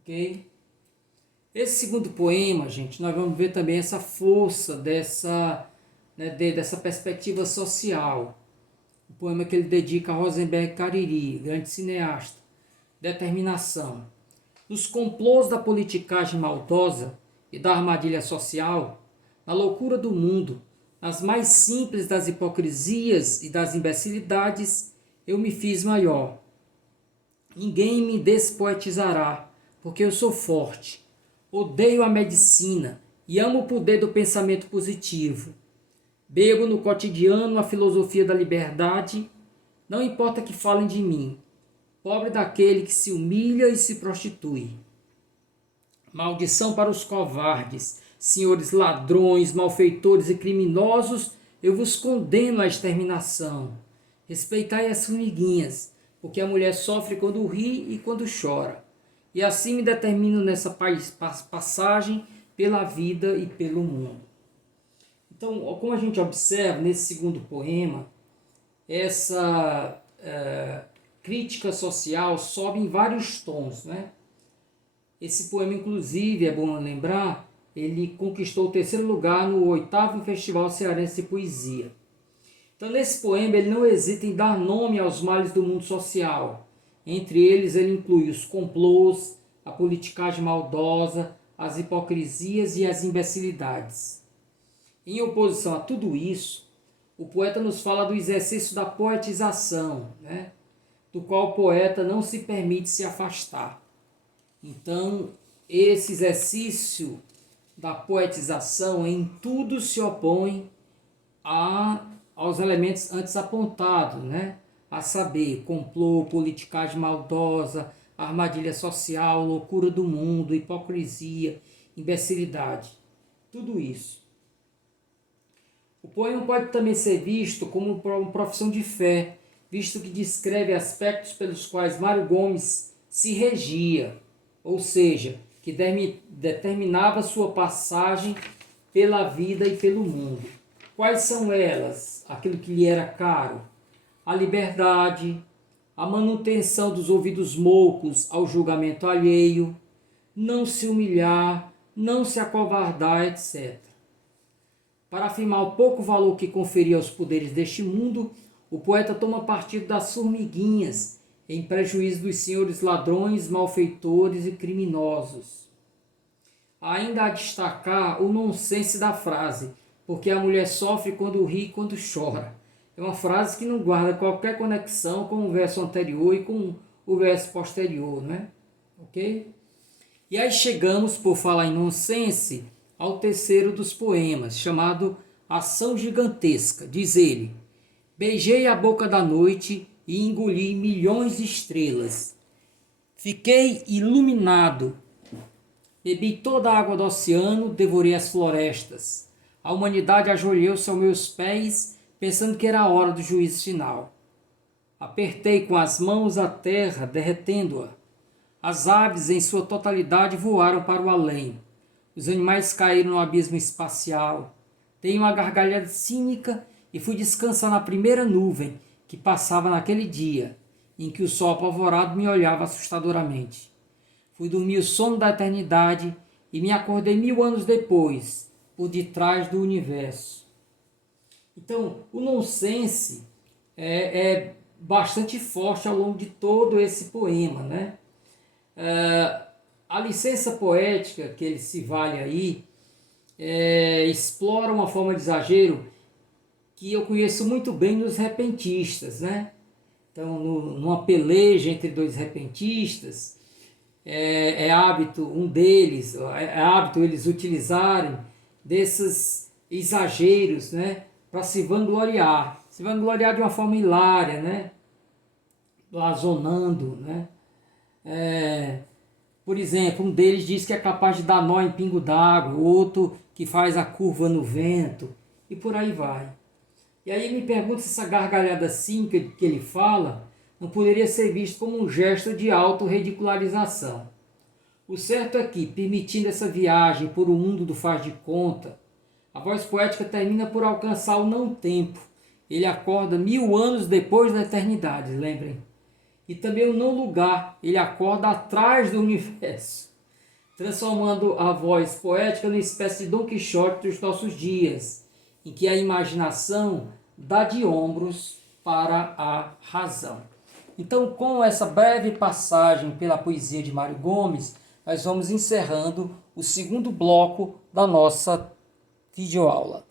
ok? Esse segundo poema, gente, nós vamos ver também essa força dessa perspectiva social. O poema que ele dedica a Rosenberg Cariri, grande cineasta. Determinação. Nos complôs da politicagem maldosa e da armadilha social, na loucura do mundo, nas mais simples das hipocrisias e das imbecilidades, eu me fiz maior. Ninguém me despoetizará, porque eu sou forte. Odeio a medicina e amo o poder do pensamento positivo. Bebo no cotidiano a filosofia da liberdade, não importa que falem de mim, pobre daquele que se humilha e se prostitui. Maldição para os covardes, senhores ladrões, malfeitores e criminosos, eu vos condeno à exterminação. Respeitai as formiguinhas, porque a mulher sofre quando ri e quando chora. E assim me determino nessa passagem pela vida e pelo mundo. Então, como a gente observa nesse segundo poema, essa crítica social sobe em vários tons, né? Esse poema, inclusive, é bom lembrar, ele conquistou o 3º lugar no 8º Festival Cearense de Poesia. Então, nesse poema, ele não hesita em dar nome aos males do mundo social. Entre eles, ele inclui os complôs, a politicagem maldosa, as hipocrisias e as imbecilidades. Em oposição a tudo isso, o poeta nos fala do exercício da poetização, né? Do qual o poeta não se permite se afastar. Então, esse exercício da poetização em tudo se opõe aos elementos antes apontados, né? A saber, complô, politicagem maldosa, armadilha social, loucura do mundo, hipocrisia, imbecilidade. Tudo isso. O poema pode também ser visto como uma profissão de fé, visto que descreve aspectos pelos quais Mário Gomes se regia, ou seja, que determinava sua passagem pela vida e pelo mundo. Quais são elas? Aquilo que lhe era caro: a liberdade, a manutenção dos ouvidos moucos ao julgamento alheio, não se humilhar, não se acovardar, etc. Para afirmar o pouco valor que conferia aos poderes deste mundo, o poeta toma partido das formiguinhas, em prejuízo dos senhores ladrões, malfeitores e criminosos. Ainda a destacar o nonsense da frase, porque a mulher sofre quando ri e quando chora. É uma frase que não guarda qualquer conexão com o verso anterior e com o verso posterior, né? Ok? E aí chegamos, por falar em nonsense, ao terceiro dos poemas, chamado Ação Gigantesca. Diz ele: beijei a boca da noite e engoli milhões de estrelas. Fiquei iluminado. Bebi toda a água do oceano, devorei as florestas. A humanidade ajoelhou-se aos meus pés, pensando que era a hora do juízo final. Apertei com as mãos a terra, derretendo-a. As aves, em sua totalidade, voaram para o além. Os animais caíram no abismo espacial. Dei uma gargalhada cínica e fui descansar na primeira nuvem que passava naquele dia, em que o sol apavorado me olhava assustadoramente. Fui dormir o sono da eternidade e me acordei 1000 anos depois, por detrás do universo. Então, o nonsense é bastante forte ao longo de todo esse poema, né? A licença poética que ele se vale aí explora uma forma de exagero que eu conheço muito bem nos repentistas, né? Então, numa peleja entre dois repentistas, é hábito eles utilizarem desses exageros, né, para se vangloriar de uma forma hilária, né, blasonando, né. Por exemplo, um deles diz que é capaz de dar nó em pingo d'água, o outro que faz a curva no vento, e por aí vai. E aí me pergunto se essa gargalhada cínica que ele fala não poderia ser visto como um gesto de autorridicularização. O certo é que, permitindo essa viagem por um mundo do faz de conta, a voz poética termina por alcançar o não-tempo. Ele acorda 1000 anos depois da eternidade, lembrem. E também o não-lugar, ele acorda atrás do universo. transformando a voz poética numa espécie de Dom Quixote dos nossos dias, em que a imaginação dá de ombros para a razão. Então, com essa breve passagem pela poesia de Mário Gomes, nós vamos encerrando o segundo bloco da nossa videoaula.